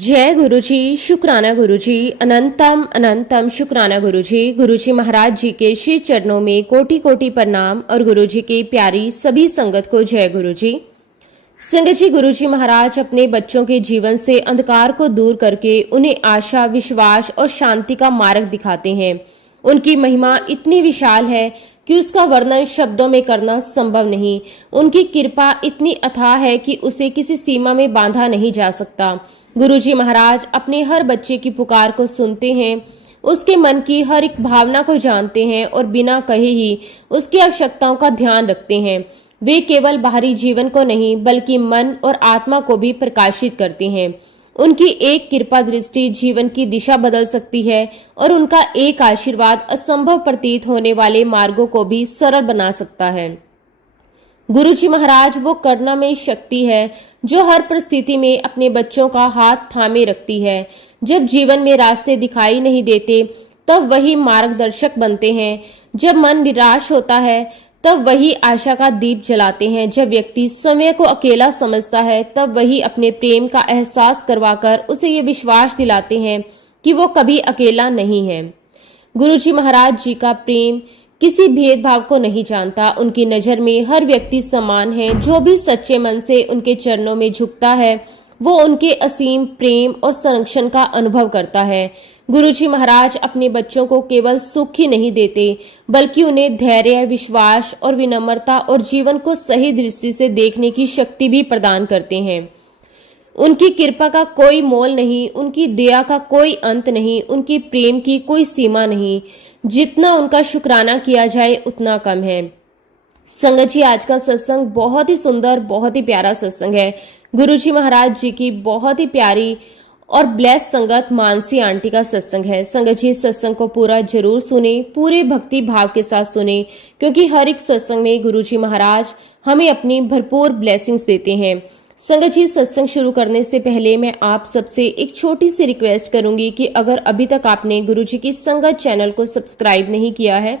जय गुरुजी, शुक्राना गुरुजी, अनंतम अनंतम शुक्राना गुरुजी। गुरुजी महाराज जी के श्री चरणों में कोटि कोटि प्रणाम और गुरुजी की प्यारी सभी संगत को जय गुरुजी। संगत जी, गुरुजी महाराज अपने बच्चों के जीवन से अंधकार को दूर करके उन्हें आशा, विश्वास और शांति का मार्ग दिखाते हैं। उनकी महिमा इतनी विशाल है कि उसका वर्णन शब्दों में करना संभव नहीं। उनकी कृपा इतनी अथाह है कि उसे किसी सीमा में बांधा नहीं जा सकता। गुरुजी महाराज अपने हर बच्चे की पुकार को सुनते हैं, उसके मन की हर एक भावना को जानते हैं और बिना कहे ही उसकी आवश्यकताओं का ध्यान रखते हैं। वे केवल बाहरी जीवन को नहीं बल्कि मन और आत्मा को भी प्रकाशित करते हैं। उनकी एक कृपा दृष्टि जीवन की दिशा बदल सकती है और उनका एक आशीर्वाद असंभव प्रतीत होने वाले मार्गों को भी सरल बना सकता है। गुरुजी महाराज वो करना में शक्ति है जो हर परिस्थिति में अपने बच्चों का हाथ थामे रखती है। जब जीवन में रास्ते दिखाई नहीं देते तब वही मार्गदर्शक बनते हैं। जब मन निराश होता है तब वही आशा का दीप जलाते हैं। जब व्यक्ति समय को अकेला समझता है तब वही अपने प्रेम का एहसास करवाकर उसे ये विश्वास दिलाते हैं कि वो कभी अकेला नहीं है। गुरुजी महाराज जी का प्रेम किसी भेदभाव को नहीं जानता। उनकी नजर में हर व्यक्ति समान है। जो भी सच्चे मन से उनके चरणों में झुकता है वो उनके असीम प्रेम और संरक्षण का अनुभव करता है। गुरुजी महाराज अपने बच्चों को केवल सुख ही नहीं देते बल्कि उन्हें धैर्य, विश्वास और विनम्रता और जीवन को सही दृष्टि से देखने की शक्ति भी प्रदान करते हैं। उनकी कृपा का कोई मोल नहीं, उनकी दया का कोई अंत नहीं, उनकी प्रेम की कोई सीमा नहीं। जितना उनका शुक्राना किया जाए उतना कम है। संगत जी, आज का सत्संग बहुत ही सुंदर, बहुत ही प्यारा सत्संग है। गुरुजी महाराज जी की बहुत ही प्यारी और ब्लेस संगत मानसी आंटी का सत्संग है। संगत जी, सत्संग को पूरा जरूर सुने, पूरे भक्ति भाव के साथ सुने, क्योंकि हर एक सत्संग में गुरुजी महाराज हमें अपनी भरपूर ब्लेसिंग्स देते हैं। संगत जी, सत्संग शुरू करने से पहले मैं आप सबसे एक छोटी सी रिक्वेस्ट करूंगी कि अगर अभी तक आपने गुरुजी की संगत चैनल को सब्सक्राइब नहीं किया है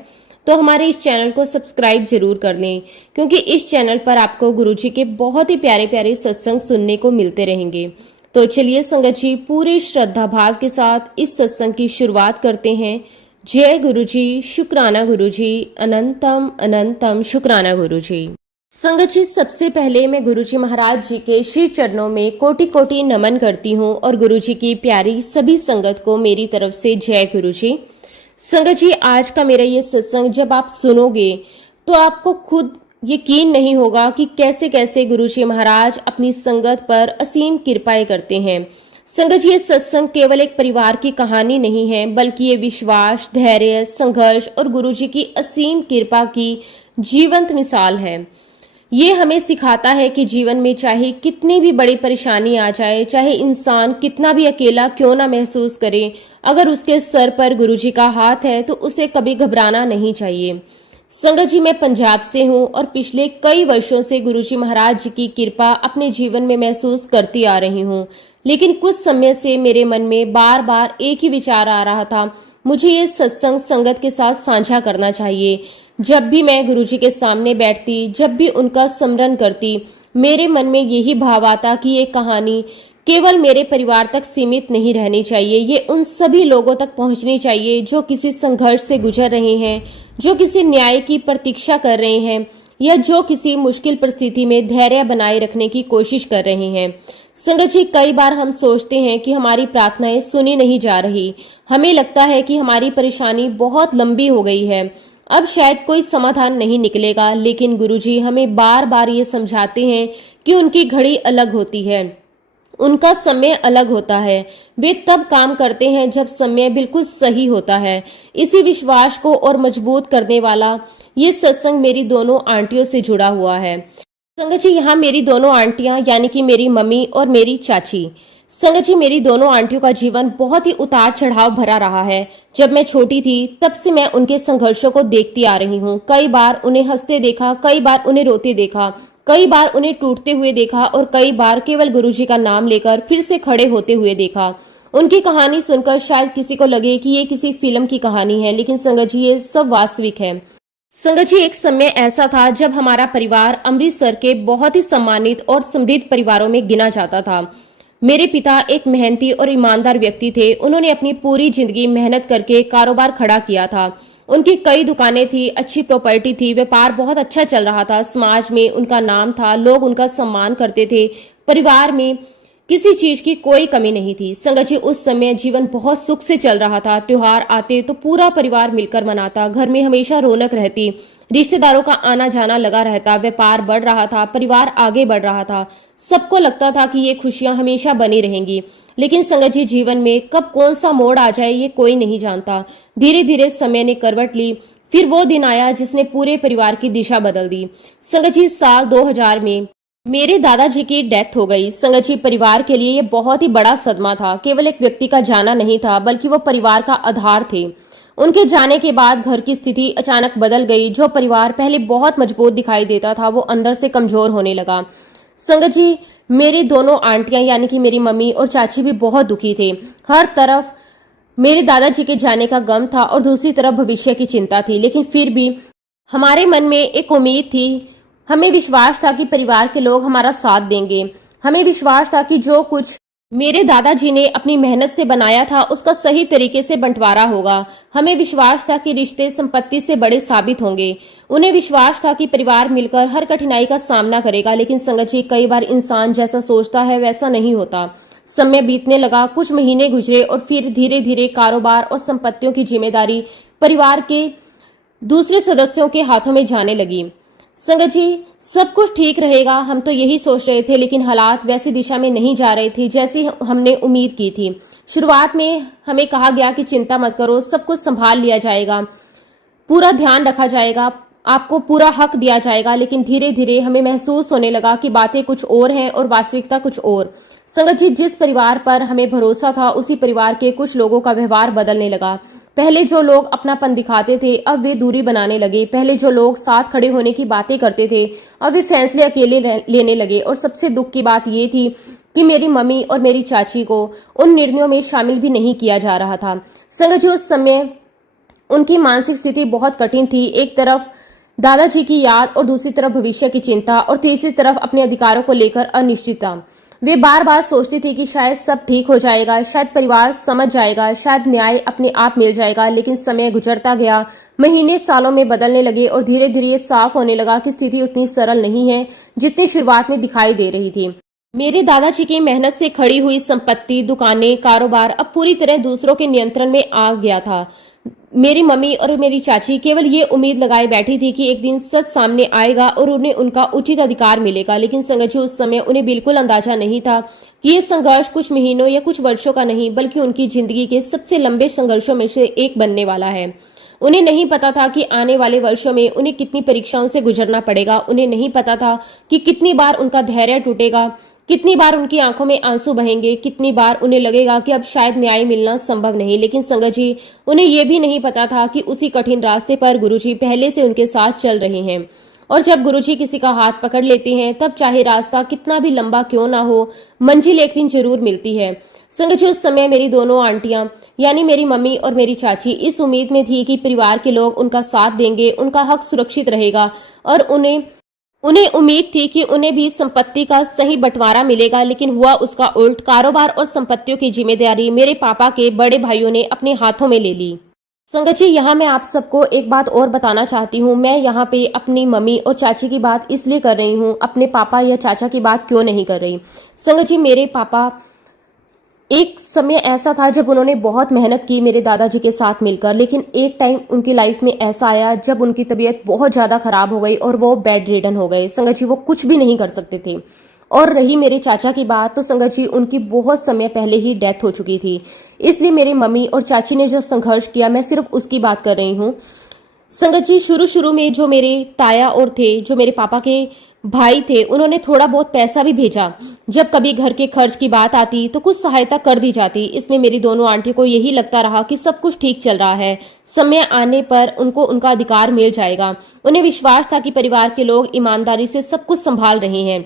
तो हमारे इस चैनल को सब्सक्राइब जरूर कर लें, क्योंकि इस चैनल पर आपको गुरुजी के बहुत ही प्यारे प्यारे सत्संग सुनने को मिलते रहेंगे। तो चलिए संगत जी, पूरे श्रद्धा भाव के साथ इस सत्संग की शुरुआत करते हैं। जय गुरुजी, शुक्राना गुरुजी, अनंतम अनंतम शुक्राना गुरुजी। संगत जी, सबसे पहले मैं गुरुजी महाराज जी के श्री चरणों में कोटि कोटि नमन करती हूँ और गुरुजी की प्यारी सभी संगत को मेरी तरफ से जय गुरुजी। संगत जी, आज का मेरा ये सत्संग जब आप सुनोगे तो आपको खुद यकीन नहीं होगा कि कैसे कैसे गुरुजी महाराज अपनी संगत पर असीम कृपाएं करते हैं। संगत जी, ये सत्संग केवल एक परिवार की कहानी नहीं है बल्कि ये विश्वास, धैर्य, संघर्ष और गुरुजी की असीम कृपा की जीवंत मिसाल है। ये हमें सिखाता है कि जीवन में चाहे कितनी भी बड़ी परेशानी आ जाए, चाहे इंसान कितना भी अकेला क्यों ना महसूस करे, अगर उसके सर पर गुरुजी का हाथ है तो उसे कभी घबराना नहीं चाहिए। संगत जी, मैं पंजाब से हूँ और पिछले कई वर्षों से गुरुजी महाराज जी की कृपा अपने जीवन में महसूस करती आ रही हूँ, लेकिन कुछ समय से मेरे मन में बार बार एक ही विचार आ रहा था, मुझे ये सत्संग संगत के साथ साझा करना चाहिए। जब भी मैं गुरुजी के सामने बैठती, जब भी उनका स्मरण करती, मेरे मन में यही भाव आता कि ये कहानी केवल मेरे परिवार तक सीमित नहीं रहनी चाहिए, ये उन सभी लोगों तक पहुंचनी चाहिए जो किसी संघर्ष से गुजर रहे हैं, जो किसी न्याय की प्रतीक्षा कर रहे हैं या जो किसी मुश्किल परिस्थिति में धैर्य बनाए रखने की कोशिश कर रहे हैं। संगत जी, कई बार हम सोचते हैं कि हमारी प्रार्थनाएं सुनी नहीं जा रही। हमें लगता है कि हमारी परेशानी बहुत लंबी हो गई है, अब शायद कोई समाधान नहीं निकलेगा, लेकिन गुरुजी हमें बार बार ये समझाते हैं कि उनकी घड़ी अलग होती है, उनका समय अलग होता है। वे तब काम करते हैं जब समय बिल्कुल सही होता है। इसी विश्वास को और मजबूत करने वाला ये सत्संग मेरी दोनों आंटियों से जुड़ा हुआ है। संगत जी, यहाँ मेरी दोनों आंटियां यानी कि मेरी मम्मी और मेरी चाची। संगत जी, मेरी दोनों आंटियों का जीवन बहुत ही उतार चढ़ाव भरा रहा है। जब मैं छोटी थी तब से मैं उनके संघर्षों को देखती आ रही हूँ। कई बार उन्हें हंसते देखा, कई बार उन्हें रोते देखा, कई बार उन्हें टूटते हुए देखा और कई बार केवल गुरुजी का नाम लेकर फिर से खड़े होते हुए देखा। उनकी कहानी सुनकर शायद किसी को लगे कि ये किसी फिल्म की कहानी है, लेकिन संगत जी, ये सब वास्तविक है। संगत जी, एक समय ऐसा था जब हमारा परिवार अमृतसर के बहुत ही सम्मानित और समृद्ध परिवारों में गिना जाता था। मेरे पिता एक मेहनती और ईमानदार व्यक्ति थे। उन्होंने अपनी पूरी जिंदगी मेहनत करके कारोबार खड़ा किया था। उनकी कई दुकानें थी, अच्छी प्रॉपर्टी थी, व्यापार बहुत अच्छा चल रहा था, समाज में उनका नाम था, लोग उनका सम्मान करते थे, परिवार में किसी चीज की कोई कमी नहीं थी। संगत जी, उस समय जीवन बहुत सुख से चल रहा था। त्योहार आते तो पूरा परिवार मिलकर मनाता, घर में हमेशा रौनक रहती, रिश्तेदारों का आना जाना लगा रहता, व्यापार बढ़ रहा था, परिवार आगे बढ़ रहा था। सबको लगता था कि ये खुशियां हमेशा बनी रहेंगी। लेकिन संगत जी, जीवन में कब कौन सा मोड़ आ जाए ये कोई नहीं जानता। धीरे धीरे समय ने करवट ली। फिर वो दिन आया जिसने पूरे परिवार की दिशा बदल दी। संगत जी, साल 2000 में मेरे दादाजी की डेथ हो गई। संगत जी, परिवार के लिए ये बहुत ही बड़ा सदमा था। केवल एक व्यक्ति का जाना नहीं था, बल्कि वो परिवार का आधार थे। उनके जाने के बाद घर की स्थिति अचानक बदल गई। जो परिवार पहले बहुत मजबूत दिखाई देता था, वो अंदर से कमजोर होने लगा। संगत जी, मेरी दोनों आंटियां यानी कि मेरी मम्मी और चाची भी बहुत दुखी थे। हर तरफ मेरे दादाजी के जाने का गम था और दूसरी तरफ भविष्य की चिंता थी। लेकिन फिर भी हमारे मन में एक उम्मीद थी। हमें विश्वास था कि परिवार के लोग हमारा साथ देंगे। हमें विश्वास था कि जो कुछ मेरे दादाजी ने अपनी मेहनत से बनाया था, उसका सही तरीके से बंटवारा होगा। हमें विश्वास था कि रिश्ते संपत्ति से बड़े साबित होंगे। उन्हें विश्वास था कि परिवार मिलकर हर कठिनाई का सामना करेगा। लेकिन संगत जी, कई बार इंसान जैसा सोचता है वैसा नहीं होता। समय बीतने लगा, कुछ महीने गुजरे और फिर धीरे धीरे कारोबार और संपत्तियों की जिम्मेदारी परिवार के दूसरे सदस्यों के हाथों में जाने लगी। संगत जी, सब कुछ ठीक रहेगा, हम तो यही सोच रहे थे, लेकिन हालात वैसी दिशा में नहीं जा रहे थे जैसी हमने उम्मीद की थी। शुरुआत में हमें कहा गया कि चिंता मत करो, सब कुछ संभाल लिया जाएगा, पूरा ध्यान रखा जाएगा, आपको पूरा हक दिया जाएगा। लेकिन धीरे धीरे हमें महसूस होने लगा कि बातें कुछ और हैं और वास्तविकता कुछ और। संगत जी, जिस परिवार पर हमें भरोसा था, उसी परिवार के कुछ लोगों का व्यवहार बदलने लगा। पहले जो लोग अपनापन दिखाते थे, अब वे दूरी बनाने लगे। पहले जो लोग साथ खड़े होने की बातें करते थे, अब वे फैसले अकेले लेने लगे। और सबसे दुख की बात यह थी कि मेरी मम्मी और मेरी चाची को उन निर्णयों में शामिल भी नहीं किया जा रहा था। संगत जी, उस समय उनकी मानसिक स्थिति बहुत कठिन थी। एक तरफ दादाजी की याद और दूसरी तरफ भविष्य की चिंता और तीसरी तरफ अपने अधिकारों को लेकर अनिश्चितता। वे बार बार सोचती थी कि शायद सब ठीक हो जाएगा, शायद परिवार समझ जाएगा, शायद न्याय अपने आप मिल जाएगा। लेकिन समय गुजरता गया, महीने सालों में बदलने लगे और धीरे धीरे ये साफ होने लगा कि स्थिति उतनी सरल नहीं है जितनी शुरुआत में दिखाई दे रही थी। मेरे दादाजी की मेहनत से खड़ी हुई संपत्ति, दुकानें, कारोबार अब पूरी तरह दूसरों के नियंत्रण में आ गया था। मेरी मम्मी और मेरी चाची केवल ये उम्मीद लगाए बैठी थी कि एक दिन सच सामने आएगा और उन्हें उनका उचित अधिकार मिलेगा। लेकिन संगत जी, उस समय उन्हें बिल्कुल अंदाजा नहीं था कि ये संघर्ष कुछ महीनों या कुछ वर्षों का नहीं, बल्कि उनकी जिंदगी के सबसे लंबे संघर्षों में से एक बनने वाला है। उन्हें नहीं पता था कि आने वाले वर्षों में उन्हें कितनी परीक्षाओं से गुजरना पड़ेगा। उन्हें नहीं पता था कि कितनी बार उनका धैर्य टूटेगा, कितनी बार उनकी आंखों में आंसू बहेंगे, कितनी बार उन्हें लगेगा कि अब शायद न्याय मिलना संभव नहीं। लेकिन संगत जी, उन्हें यह भी नहीं पता था कि उसी कठिन रास्ते पर गुरुजी पहले से उनके साथ चल रहे हैं। और जब गुरुजी किसी का हाथ पकड़ लेते हैं, तब चाहे रास्ता कितना भी लंबा क्यों ना हो, मंजिल एक दिन जरूर मिलती है। संगत जी, उस समय मेरी दोनों आंटियां यानी मेरी मम्मी और मेरी चाची इस उम्मीद में थी कि परिवार के लोग उनका साथ देंगे, उनका हक सुरक्षित रहेगा और उन्हें उम्मीद थी कि उन्हें भी संपत्ति का सही बंटवारा मिलेगा। लेकिन हुआ उसका उल्ट। कारोबार और संपत्तियों की जिम्मेदारी मेरे पापा के बड़े भाइयों ने अपने हाथों में ले ली। संगत जी, यहाँ मैं आप सबको एक बात और बताना चाहती हूँ। मैं यहाँ पे अपनी मम्मी और चाची की बात इसलिए कर रही हूँ, अपने पापा या चाचा की बात क्यों नहीं कर रही। संगत जी, मेरे पापा, एक समय ऐसा था जब उन्होंने बहुत मेहनत की मेरे दादाजी के साथ मिलकर। लेकिन एक टाइम उनकी लाइफ में ऐसा आया जब उनकी तबीयत बहुत ज़्यादा खराब हो गई और वो बेड रिडन हो गए। संगत जी, वो कुछ भी नहीं कर सकते थे। और रही मेरे चाचा की बात, तो संगत जी, उनकी बहुत समय पहले ही डेथ हो चुकी थी। इसलिए मेरी मम्मी और चाची ने जो संघर्ष किया, मैं सिर्फ उसकी बात कर रही हूँ। संगत जी, शुरू में जो मेरे ताया और थे, जो मेरे पापा के भाई थे, उन्होंने थोड़ा बहुत पैसा भी भेजा। जब कभी घर के खर्च की बात आती तो कुछ सहायता कर दी जाती। इसमें मेरी दोनों आंटी को यही लगता रहा कि सब कुछ ठीक चल रहा है, समय आने पर उनको उनका अधिकार मिल जाएगा। उन्हें विश्वास था कि परिवार के लोग ईमानदारी से सब कुछ संभाल रहे हैं।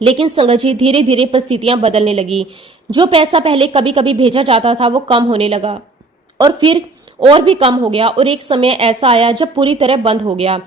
लेकिन संगत जी, धीरे धीरे परिस्थितियां बदलने लगी। जो पैसा पहले कभी कभी भेजा जाता था, वो कम होने लगा और फिर और भी कम हो गया। और एक समय ऐसा आया जब पूरी तरह बंद हो गया।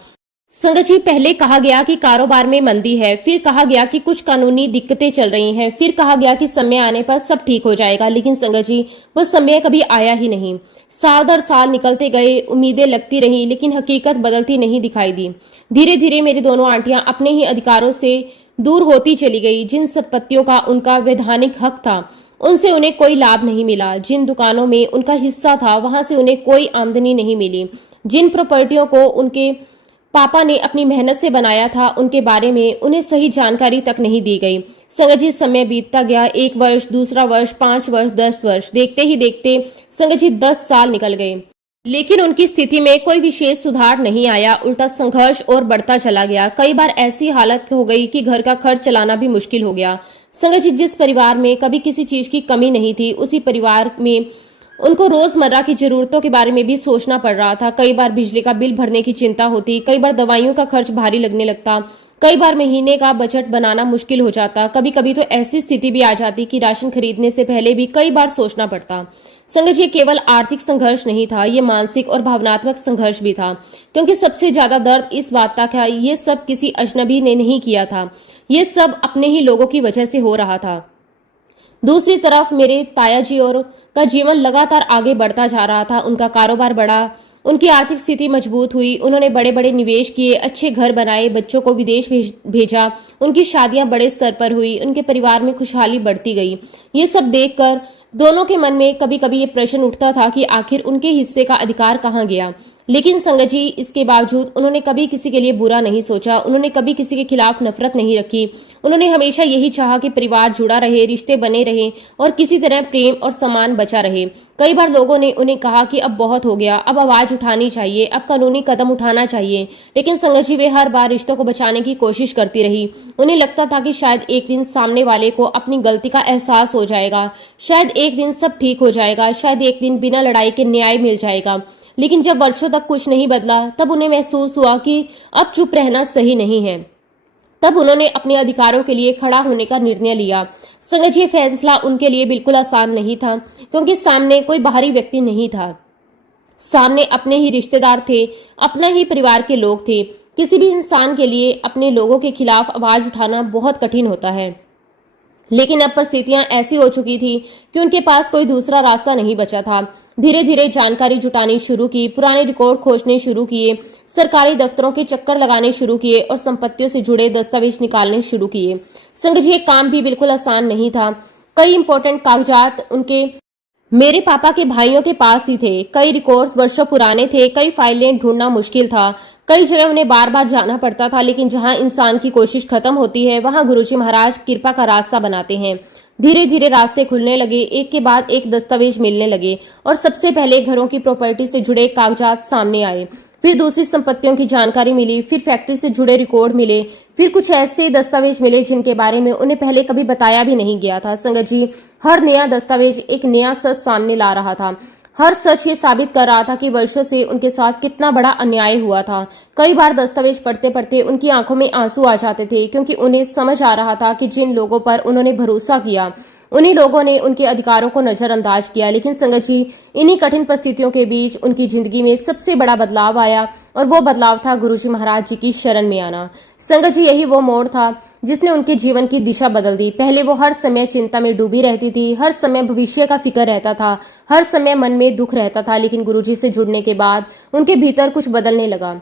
संगत जी, पहले कहा गया कि कारोबार में मंदी है, फिर कहा गया कि कुछ कानूनी दिक्कतें चल रही हैं, फिर कहा गया कि समय आने पर सब ठीक हो जाएगा। लेकिन संगत जी, वो समय कभी आया ही नहीं। साल दर साल निकलते गए, उम्मीदें लगती रही, लेकिन हकीकत बदलती नहीं दिखाई दी। धीरे धीरे मेरी दोनों आंटियां अपने ही अधिकारों से दूर होती चली गई। जिन संपत्तियों का उनका वैधानिक हक था, उनसे उन्हें कोई लाभ नहीं मिला। जिन दुकानों में उनका हिस्सा था, वहां से उन्हें कोई आमदनी नहीं मिली। जिन प्रॉपर्टियों को उनके पापा ने अपनी मेहनत से बनाया था, उनके बारे में उन्हें सही जानकारी तक नहीं दी गई। संगत जी, समय बीतता गया। 1 वर्ष, दूसरा वर्ष, 5 वर्ष, 10 वर्ष, देखते ही देखते संगत जी 10 साल निकल गए। लेकिन उनकी स्थिति में कोई विशेष सुधार नहीं आया, उल्टा संघर्ष और बढ़ता चला गया। कई बार ऐसी हालत हो गई कि घर का खर्च चलाना भी मुश्किल हो गया। संगत जी, जिस परिवार में कभी किसी चीज की कमी नहीं थी, उसी परिवार में उनको रोजमर्रा की जरूरतों के बारे में भी सोचना पड़ रहा था। कई बार बिजली का बिल भरने की चिंता होती, कई बार दवाइयों का खर्च भारी लगने लगता, कई बार महीने का बजट बनाना मुश्किल हो जाता। कभी कभी तो ऐसी स्थिति भी आ जाती कि राशन खरीदने से पहले भी कई बार सोचना पड़ता। संगत जी, केवल आर्थिक संघर्ष नहीं था, ये मानसिक और भावनात्मक संघर्ष भी था। क्योंकि सबसे ज्यादा दर्द इस बात का था, ये सब किसी अजनबी ने नहीं किया था, ये सब अपने ही लोगों की वजह से हो रहा था। दूसरी तरफ मेरे ताया जी और का जीवन लगातार आगे बढ़ता जा रहा था। उनका कारोबार बढ़ा, उनकी आर्थिक स्थिति मजबूत हुई, उन्होंने बड़े बड़े निवेश किए, अच्छे घर बनाए, बच्चों को विदेश भेजा, उनकी शादियां बड़े स्तर पर हुई, उनके परिवार में खुशहाली बढ़ती गई। ये सब देखकर दोनों के मन में कभी कभी ये प्रश्न उठता था कि आखिर उनके हिस्से का अधिकार कहाँ गया। लेकिन संगत जी, इसके बावजूद उन्होंने कभी किसी के लिए बुरा नहीं सोचा, उन्होंने कभी किसी के खिलाफ नफरत नहीं रखी। उन्होंने हमेशा यही चाहा कि परिवार जुड़ा रहे, रिश्ते बने रहे और किसी तरह प्रेम और सम्मान बचा रहे। कई बार लोगों ने उन्हें कहा कि अब बहुत हो गया, अब आवाज उठानी चाहिए, अब कानूनी कदम उठाना चाहिए। लेकिन संगत जी, वे हर बार रिश्तों को बचाने की कोशिश करती रही। उन्हें लगता था कि शायद एक दिन सामने वाले को अपनी गलती का एहसास हो जाएगा, शायद एक दिन सब ठीक हो जाएगा, शायद एक दिन बिना लड़ाई के न्याय मिल जाएगा। लेकिन जब वर्षों तक कुछ नहीं बदला, तब उन्हें महसूस हुआ कि अब चुप रहना सही नहीं है। तब उन्होंने अपने अधिकारों के लिए खड़ा होने का निर्णय लिया। संगत जी, फैसला उनके लिए बिल्कुल आसान नहीं था, क्योंकि सामने कोई बाहरी व्यक्ति नहीं था, सामने अपने ही रिश्तेदार थे, अपना ही परिवार के लोग थे। किसी भी इंसान के लिए अपने लोगों के खिलाफ आवाज उठाना बहुत कठिन होता है। लेकिन अब परिस्थितियां ऐसी हो चुकी थी कि उनके पास कोई दूसरा रास्ता नहीं बचा था। धीरे धीरे जानकारी जुटानी शुरू की, पुराने रिकॉर्ड खोजने शुरू किए, सरकारी दफ्तरों के चक्कर लगाने शुरू किए और संपत्तियों से जुड़े दस्तावेज निकालने शुरू किए। संगत जी, काम भी बिल्कुल आसान नहीं था। कई इंपॉर्टेंट कागजात उनके मेरे पापा के भाइयों के पास ही थे, कई रिकॉर्ड्स वर्षों पुराने थे, कई फाइलें ढूंढना मुश्किल था, कई जगह उन्हें बार बार जाना पड़ता था। लेकिन जहां इंसान की कोशिश खत्म होती है, वहां गुरुजी महाराज कृपा का रास्ता बनाते हैं। धीरे धीरे रास्ते खुलने लगे, एक के बाद एक दस्तावेज मिलने लगे और सबसे पहले घरों की प्रॉपर्टी से जुड़े कागजात सामने आए। फिर दूसरी संपत्तियों की जानकारी मिली, फिर फैक्ट्री से जुड़े रिकॉर्ड मिले, फिर कुछ ऐसे दस्तावेज मिले जिनके बारे में उन्हें पहले कभी बताया भी नहीं गया था। संगत जी, हर नया दस्तावेज एक नया सच सामने ला रहा था। हर सच ये साबित कर रहा था कि वर्षों से उनके साथ कितना बड़ा अन्याय हुआ था। कई बार दस्तावेज पढ़ते पढ़ते उनकी आंखों में आंसू आ जाते थे, क्योंकि उन्हें समझ आ रहा था कि जिन लोगों पर उन्होंने भरोसा किया, उन्हीं लोगों ने उनके अधिकारों को नजरअंदाज किया। लेकिन संगत जी, इन्हीं कठिन परिस्थितियों के बीच उनकी जिंदगी में सबसे बड़ा बदलाव आया, और वो बदलाव था गुरुजी महाराज जी की शरण में आना। संगत जी, यही वो मोड़ था जिसने उनके जीवन की दिशा बदल दी। पहले वो हर समय चिंता में डूबी रहती थी, हर समय भविष्य का फिक्र रहता था, हर समय मन में दुख रहता था। लेकिन गुरुजी से जुड़ने के बाद उनके भीतर कुछ बदलने लगा।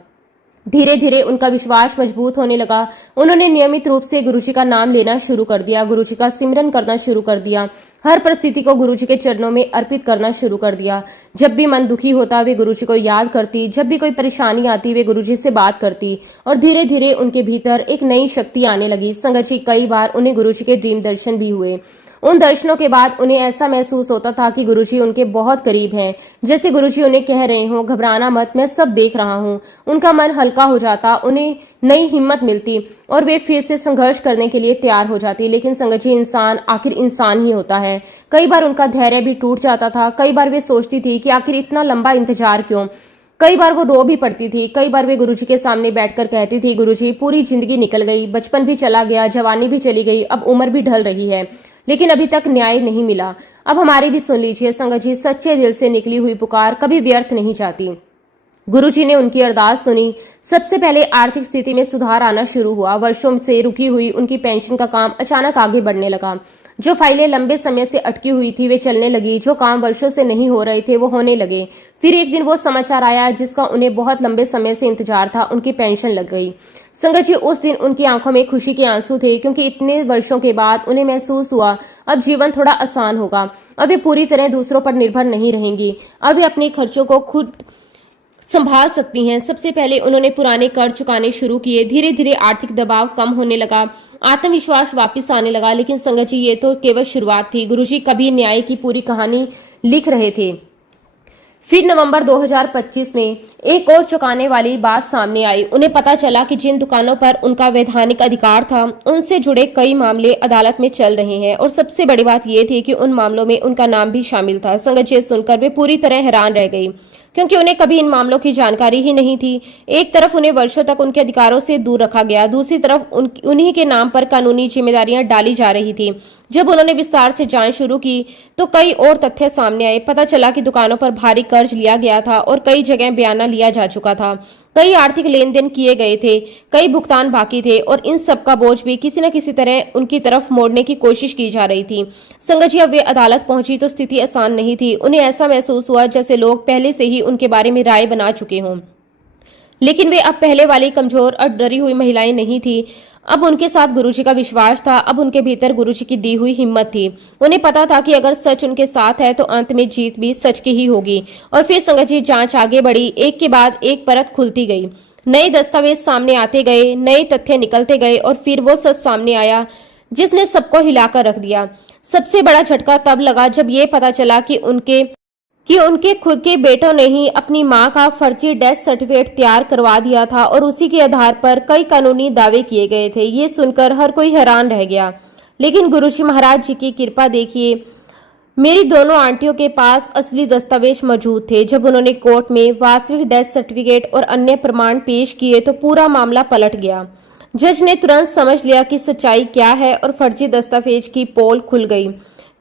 धीरे धीरे उनका विश्वास मजबूत होने लगा। उन्होंने नियमित रूप से गुरुजी का नाम लेना शुरू कर दिया, गुरुजी का सिमरन करना शुरू कर दिया, हर परिस्थिति को गुरुजी के चरणों में अर्पित करना शुरू कर दिया। जब भी मन दुखी होता, वे गुरुजी को याद करती, जब भी कोई परेशानी आती, वे गुरुजी से बात करती, और धीरे धीरे उनके भीतर एक नई शक्ति आने लगी। संगत जी, कई बार उन्हें गुरुजी के ड्रीम दर्शन भी हुए। उन दर्शनों के बाद उन्हें ऐसा महसूस होता था कि गुरुजी उनके बहुत करीब हैं, जैसे गुरुजी उन्हें कह रहे हों, घबराना मत, मैं सब देख रहा हूं। उनका मन हल्का हो जाता, उन्हें नई हिम्मत मिलती और वे फिर से संघर्ष करने के लिए तैयार हो जाती। लेकिन संगत जी, इंसान आखिर इंसान ही होता है। कई बार उनका धैर्य भी टूट जाता था। कई बार वे सोचती थी कि आखिर इतना लंबा इंतजार क्यों। कई बार वो रो भी पड़ती थी। कई बार वे गुरुजी के सामने बैठकर कहती थी, गुरुजी, पूरी जिंदगी निकल गई, बचपन भी चला गया, जवानी भी चली गई, अब उम्र भी ढल रही है, लेकिन अभी तक न्याय नहीं मिला। अब हमारी भी सुन लीजिए। संगत जी, सच्चे दिल से निकली हुई पुकार कभी व्यर्थ नहीं जाती। गुरुजी ने उनकी अरदास सुनी। सबसे पहले आर्थिक स्थिति में सुधार आना शुरू हुआ। वर्षों से रुकी हुई उनकी पेंशन का काम अचानक आगे बढ़ने लगा। जो फाइलें लंबे समय से अटकी हुई थी वे चलने लगी। जो काम वर्षों से नहीं हो रहे थे वो होने लगे। फिर एक दिन वो समाचार आया जिसका उन्हें बहुत लंबे समय से इंतजार था। उनकी पेंशन लग गई। संगत जी, उस दिन उनकी आंखों में खुशी के आंसू थे, क्योंकि इतने वर्षों के बाद उन्हें महसूस हुआ अब जीवन थोड़ा आसान होगा। अब वे पूरी तरह दूसरों पर निर्भर नहीं रहेंगी। अब वे अपने खर्चों को खुद संभाल सकती हैं। सबसे पहले उन्होंने पुराने कर्ज चुकाने शुरू किए। धीरे धीरे आर्थिक दबाव कम होने लगा, आत्मविश्वास वापस आने लगा। लेकिन संगत जी, ये तो केवल शुरुआत थी। गुरुजी कभी न्याय की पूरी कहानी लिख रहे थे। फिर नवंबर 2025 में एक और चौंकाने वाली बात सामने आई। उन्हें पता चला कि जिन दुकानों पर उनका वैधानिक अधिकार था उनसे जुड़े कई मामले अदालत में चल रहे हैं, और सबसे बड़ी बात यह थी कि उन मामलों में उनका नाम भी शामिल था। संगत जी, सुनकर वे पूरी तरह हैरान रह गई, क्योंकि उन्हें कभी इन मामलों की जानकारी ही नहीं थी। एक तरफ उन्हें वर्षों तक उनके अधिकारों से दूर रखा गया, दूसरी तरफ उन्हीं के नाम पर कानूनी जिम्मेदारियां डाली जा रही थी। जब उन्होंने विस्तार से जांच शुरू की तो कई और तथ्य सामने आए। पता चला कि दुकानों पर भारी कर्ज लिया गया था और कई जगह बयाना लिया जा चुका था। कई आर्थिक लेन देन किए गए थे, कई भुगतान बाकी थे, और इन सब का बोझ भी किसी न किसी तरह उनकी तरफ मोड़ने की कोशिश की जा रही थी। संगत जी, अब वे अदालत पहुंची तो स्थिति आसान नहीं थी। उन्हें ऐसा महसूस हुआ जैसे लोग पहले से ही उनके बारे में राय बना चुके हों। लेकिन वे अब पहले वाली कमजोर और डरी हुई महिलाएं नहीं थी। अब उनके साथ गुरुजी का विश्वास था। अब उनके भीतर गुरुजी की दी हुई हिम्मत थी। उन्हें पता था कि अगर सच उनके साथ है तो अंत में जीत भी सच की ही होगी। और फिर संगत जी, जांच आगे बढ़ी। एक के बाद एक परत खुलती गई, नए दस्तावेज सामने आते गए, नए तथ्य निकलते गए, और फिर वो सच सामने आया जिसने सबको हिलाकर रख दिया। सबसे बड़ा झटका तब लगा जब ये पता चला कि उनके खुद के बेटों ने ही अपनी मां का फर्जी डेथ सर्टिफिकेट तैयार करवा दिया था, और उसी के आधार पर कई कानूनी दावे किए गए थे। ये सुनकर हर कोई हैरान रह गया। लेकिन गुरुजी महाराज जी की कृपा देखिए, मेरी दोनों आंटियों के पास असली दस्तावेज मौजूद थे। जब उन्होंने कोर्ट में वास्तविक डेथ सर्टिफिकेट और अन्य प्रमाण पेश किए तो पूरा मामला पलट गया। जज ने तुरंत समझ लिया कि सच्चाई क्या है, और फर्जी दस्तावेज की पोल खुल गई।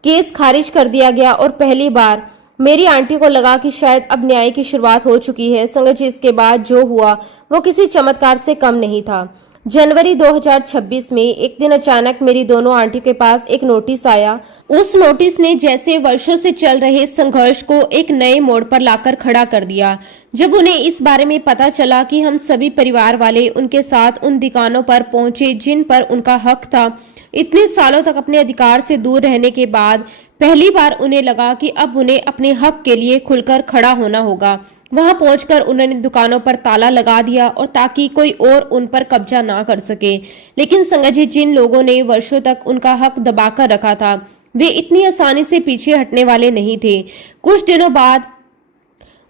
केस खारिज कर दिया गया, और पहली बार मेरी आंटी को लगा कि शायद अब न्याय की शुरुआत हो चुकी है। संगत जी, इसके बाद जो हुआ वो किसी चमत्कार से कम नहीं था। जनवरी 2026 में एक दिन अचानक मेरी दोनों आंटी के पास एक नोटिस आया। उस नोटिस ने जैसे वर्षों से चल रहे संघर्ष को एक नए मोड़ पर लाकर खड़ा कर दिया। जब उन्हें इस बारे में पता चला कि हम सभी परिवार वाले उनके साथ उन दुकानों पर पहुंचे जिन पर उनका हक था, इतने सालों तक अपने अधिकार से दूर रहने के बाद पहली बार उन्हें लगा कि अब उन्हें अपने हक के लिए खुलकर खड़ा होना होगा। वहां पहुंचकर उन्होंने दुकानों पर ताला लगा दिया, और ताकि कोई और उन पर कब्जा ना कर सके। लेकिन संगत जी, जिन लोगों ने वर्षों तक उनका हक दबाकर रखा था वे इतनी आसानी से पीछे हटने वाले नहीं थे। कुछ दिनों बाद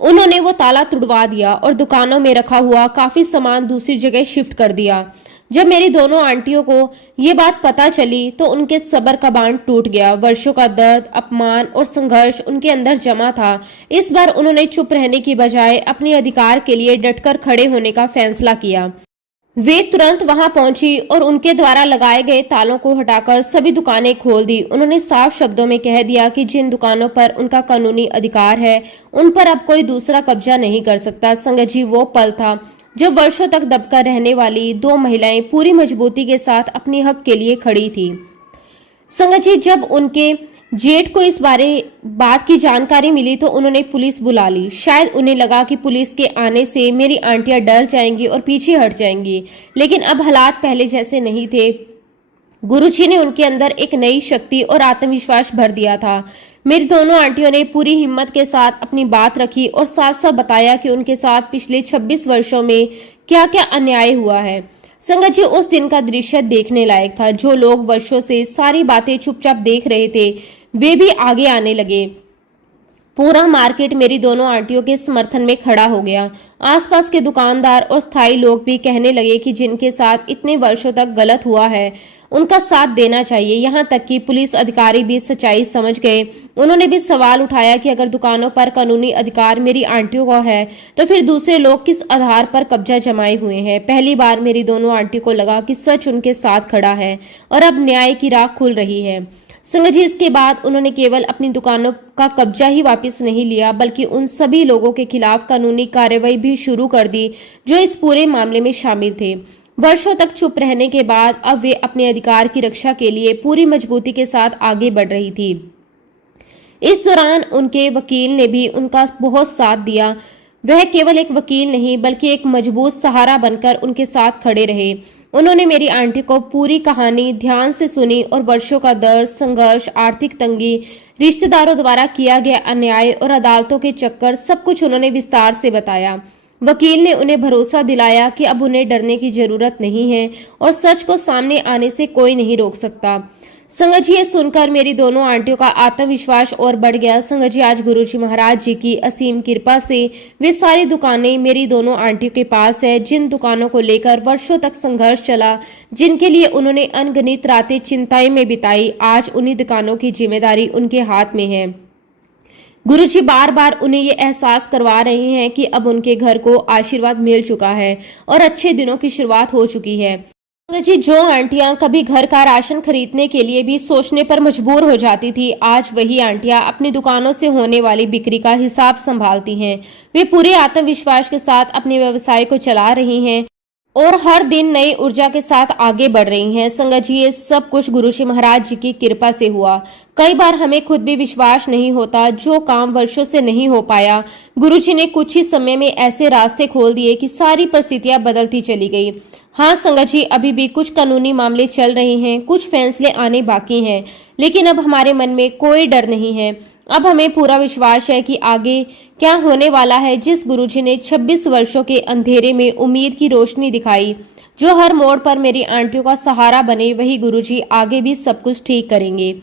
उन्होंने वो ताला तुड़वा दिया और दुकानों में रखा हुआ काफी सामान दूसरी जगह शिफ्ट कर दिया। जब मेरी दोनों आंटियों को ये बात पता चली तो उनके सब्र का बांध टूट गया। वर्षों का दर्द, अपमान और संघर्ष उनके अंदर जमा था। इस बार उन्होंने चुप रहने की बजाय अपने अधिकार के लिए डटकर खड़े होने का फैसला किया। वे तुरंत वहां पहुंची और उनके द्वारा लगाए गए तालों को हटाकर सभी दुकानें खोल दी। उन्होंने साफ शब्दों में कह दिया कि जिन दुकानों पर उनका कानूनी अधिकार है उन पर अब कोई दूसरा कब्जा नहीं कर सकता। संगत जी, वो पल था जब वर्षों तक दबकर रहने वाली दो महिलाएं पूरी मजबूती के साथ अपने हक के लिए खड़ी थी। संगत जी, जब उनके जेठ को इस बात की जानकारी मिली तो उन्होंने पुलिस बुला ली। शायद उन्हें लगा कि पुलिस के आने से मेरी आंटियां डर जाएंगी और पीछे हट जाएंगी, लेकिन अब हालात पहले जैसे नहीं थे। गुरुजी ने उनके अंदर एक नई शक्ति और आत्मविश्वास भर दिया था। मेरी दोनों आंटियों ने पूरी हिम्मत के साथ अपनी बात रखी और साफ साफ बताया कि उनके साथ पिछले 26 वर्षों में क्या क्या अन्याय हुआ है। संगत जी, उस दिन का दृश्य देखने लायक था। जो लोग वर्षों से सारी बातें चुपचाप देख रहे थे वे भी आगे आने लगे। पूरा मार्केट मेरी दोनों आंटियों के समर्थन में खड़ा हो गया। आसपास के दुकानदार और स्थायी लोग भी कहने लगे कि जिनके साथ इतने वर्षों तक गलत हुआ है उनका साथ देना चाहिए। यहाँ तक कि पुलिस अधिकारी भी सच्चाई समझ गए। उन्होंने भी सवाल उठाया कि अगर दुकानों पर कानूनी अधिकार मेरी आंटियों को है तो फिर दूसरे लोग किस आधार पर कब्जा जमाए हुए हैं। पहली बार मेरी दोनों आंटियों को लगा कि सच उनके साथ खड़ा है और अब न्याय की राह खुल रही है। संगत जी, इसके बाद उन्होंने केवल अपनी दुकानों का कब्जा ही वापस नहीं लिया, बल्कि उन सभी लोगों के खिलाफ कानूनी कार्रवाई भी शुरू कर दी जो इस पूरे मामले में शामिल थे। वर्षों तक चुप रहने के बाद अब वे अपने अधिकार की रक्षा के लिए पूरी मजबूती के साथ आगे बढ़ रही थी। इस दौरान उनके वकील ने भी उनका बहुत साथ दिया। वह केवल एक वकील नहीं, बल्कि एक मजबूत सहारा बनकर उनके साथ खड़े रहे। उन्होंने मेरी आंटी को पूरी कहानी ध्यान से सुनी और वर्षों का दर्द, संघर्ष, आर्थिक तंगी, रिश्तेदारों द्वारा किया गया अन्याय और अदालतों के चक्कर, सब कुछ उन्होंने विस्तार से बताया। वकील ने उन्हें भरोसा दिलाया कि अब उन्हें डरने की जरूरत नहीं है और सच को सामने आने से कोई नहीं रोक सकता। संगत जी, ये सुनकर मेरी दोनों आंटियों का आत्मविश्वास और बढ़ गया। संगत जी, आज गुरुजी महाराज जी की असीम कृपा से वे सारी दुकानें मेरी दोनों आंटियों के पास है। जिन दुकानों को लेकर वर्षों तक संघर्ष चला, जिनके लिए उन्होंने अनगिनत रातें चिंताएं में बिताई, आज उन्हीं दुकानों की जिम्मेदारी उनके हाथ में है। गुरुजी बार बार उन्हें ये एहसास करवा रहे हैं कि अब उनके घर को आशीर्वाद मिल चुका है और अच्छे दिनों की शुरुआत हो चुकी है। जी, जो आंटियां कभी घर का राशन खरीदने के लिए भी सोचने पर मजबूर हो जाती थी, आज वही आंटियां अपनी दुकानों से होने वाली बिक्री का हिसाब संभालती हैं। वे पूरे आत्मविश्वास के साथ अपने व्यवसाय को चला रही हैं और हर दिन नई ऊर्जा के साथ आगे बढ़ रही हैं। संगत जी, ये सब कुछ गुरुजी महाराज जी की कृपा से हुआ। कई बार हमें खुद भी विश्वास नहीं होता, जो काम वर्षों से नहीं हो पाया, गुरुजी ने कुछ ही समय में ऐसे रास्ते खोल दिए कि सारी परिस्थितियां बदलती चली गई। हाँ संगत जी, अभी भी कुछ कानूनी मामले चल रहे हैं, कुछ फैसले आने बाकी हैं, लेकिन अब हमारे मन में कोई डर नहीं है। अब हमें पूरा विश्वास है कि आगे क्या होने वाला है। जिस गुरुजी ने 26 वर्षों के अंधेरे में उम्मीद की रोशनी दिखाई, जो हर मोड़ पर मेरी आंटियों का सहारा बने, वही गुरुजी आगे भी सब कुछ ठीक करेंगे।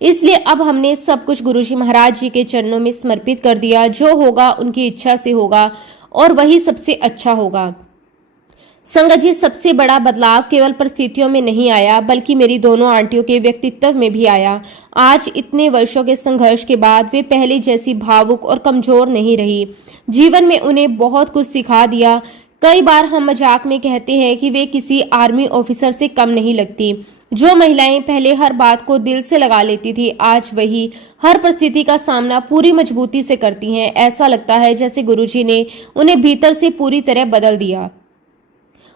इसलिए अब हमने सब कुछ गुरुजी महाराज जी के चरणों में समर्पित कर दिया। जो होगा उनकी इच्छा से होगा और वही सबसे अच्छा होगा। संगत जी, सबसे बड़ा बदलाव केवल परिस्थितियों में नहीं आया, बल्कि मेरी दोनों आंटियों के व्यक्तित्व में भी आया। आज इतने वर्षों के संघर्ष के बाद वे पहले जैसी भावुक और कमजोर नहीं रही। जीवन में उन्हें बहुत कुछ सिखा दिया। कई बार हम मजाक में कहते हैं कि वे किसी आर्मी ऑफिसर से कम नहीं लगती। जो महिलाएं पहले हर बात को दिल से लगा लेती थी, आज वही हर परिस्थिति का सामना पूरी मजबूती से करती हैं। ऐसा लगता है जैसे गुरुजी ने उन्हें भीतर से पूरी तरह बदल दिया।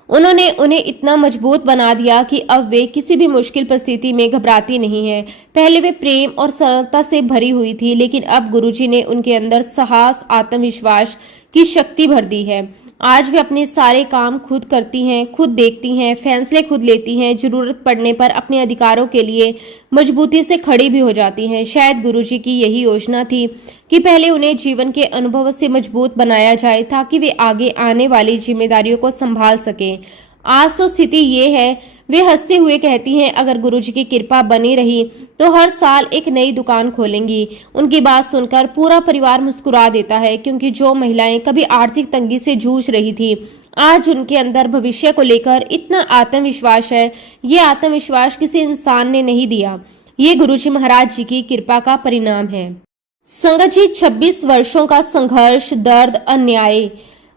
उन्होंने उन्हें इतना मजबूत बना दिया कि अब वे किसी भी मुश्किल परिस्थिति में घबराती नहीं हैं। पहले वे प्रेम और सरलता से भरी हुई थी, लेकिन अब गुरुजी ने उनके अंदर साहस, आत्मविश्वास की शक्ति भर दी है। आज वे अपने सारे काम खुद करती हैं, खुद देखती हैं, फैसले खुद लेती हैं, जरूरत पड़ने पर अपने अधिकारों के लिए मजबूती से खड़ी भी हो जाती हैं। शायद गुरुजी की यही योजना थी कि पहले उन्हें जीवन के अनुभव से मजबूत बनाया जाए, ताकि वे आगे आने वाली जिम्मेदारियों को संभाल सकें। आज तो स्थिति ये है, वे हंसते हुए कहती हैं, अगर गुरुजी की कृपा बनी रही तो हर साल एक नई दुकान खोलेंगी। उनकी बात सुनकर पूरा परिवार मुस्कुरा देता है, क्योंकि जो महिलाएं कभी आर्थिक तंगी से जूझ रही थी, आज उनके अंदर भविष्य को लेकर इतना आत्मविश्वास है। ये आत्मविश्वास किसी इंसान ने नहीं दिया, ये गुरुजी महाराज जी की कृपा का परिणाम है। संगत जी, 26 वर्षों का संघर्ष, दर्द, अन्याय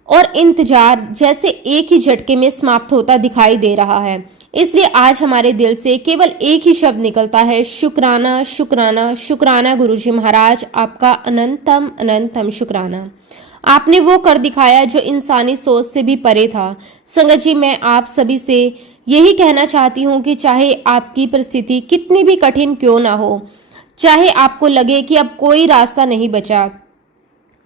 और इंतजार जैसे एक ही झटके में समाप्त होता दिखाई दे रहा है। इसलिए आज हमारे दिल से केवल एक ही शब्द निकलता है, शुक्राना, शुक्राना, शुक्राना गुरुजी महाराज, आपका अनंतम अनंतम शुक्राना। आपने वो कर दिखाया जो इंसानी सोच से भी परे था। संगत जी, मैं आप सभी से यही कहना चाहती हूँ कि चाहे आपकी परिस्थिति कितनी भी कठिन क्यों ना हो, चाहे आपको लगे कि अब कोई रास्ता नहीं बचा,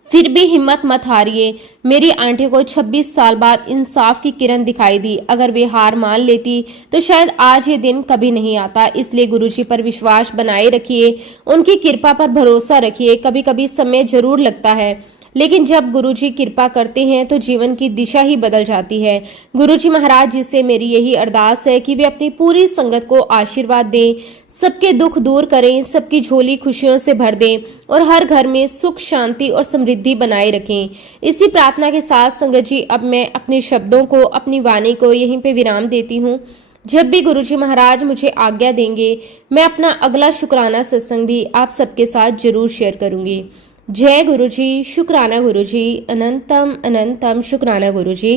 फिर भी हिम्मत मत हारिए। मेरी आंटी को 26 साल बाद इंसाफ की किरण दिखाई दी। अगर वे हार मान लेती तो शायद आज ये दिन कभी नहीं आता। इसलिए गुरुजी पर विश्वास बनाए रखिए, उनकी कृपा पर भरोसा रखिए। कभी कभी समय जरूर लगता है, लेकिन जब गुरुजी कृपा करते हैं तो जीवन की दिशा ही बदल जाती है। गुरुजी महाराज जी से मेरी यही अरदास है कि वे अपनी पूरी संगत को आशीर्वाद दें, सबके दुख दूर करें, सबकी झोली खुशियों से भर दें और हर घर में सुख, शांति और समृद्धि बनाए रखें। इसी प्रार्थना के साथ संगत जी, अब मैं अपने शब्दों को, अपनी वाणी को यहीं पे विराम देती हूँ। जब भी गुरुजी महाराज मुझे आज्ञा देंगे, मैं अपना अगला शुक्राना सत्संग भी आप सबके साथ जरूर शेयर करूंगी। जय गुरुजी, शुक्राना गुरुजी, अनंतम अनंतम शुक्राना गुरुजी।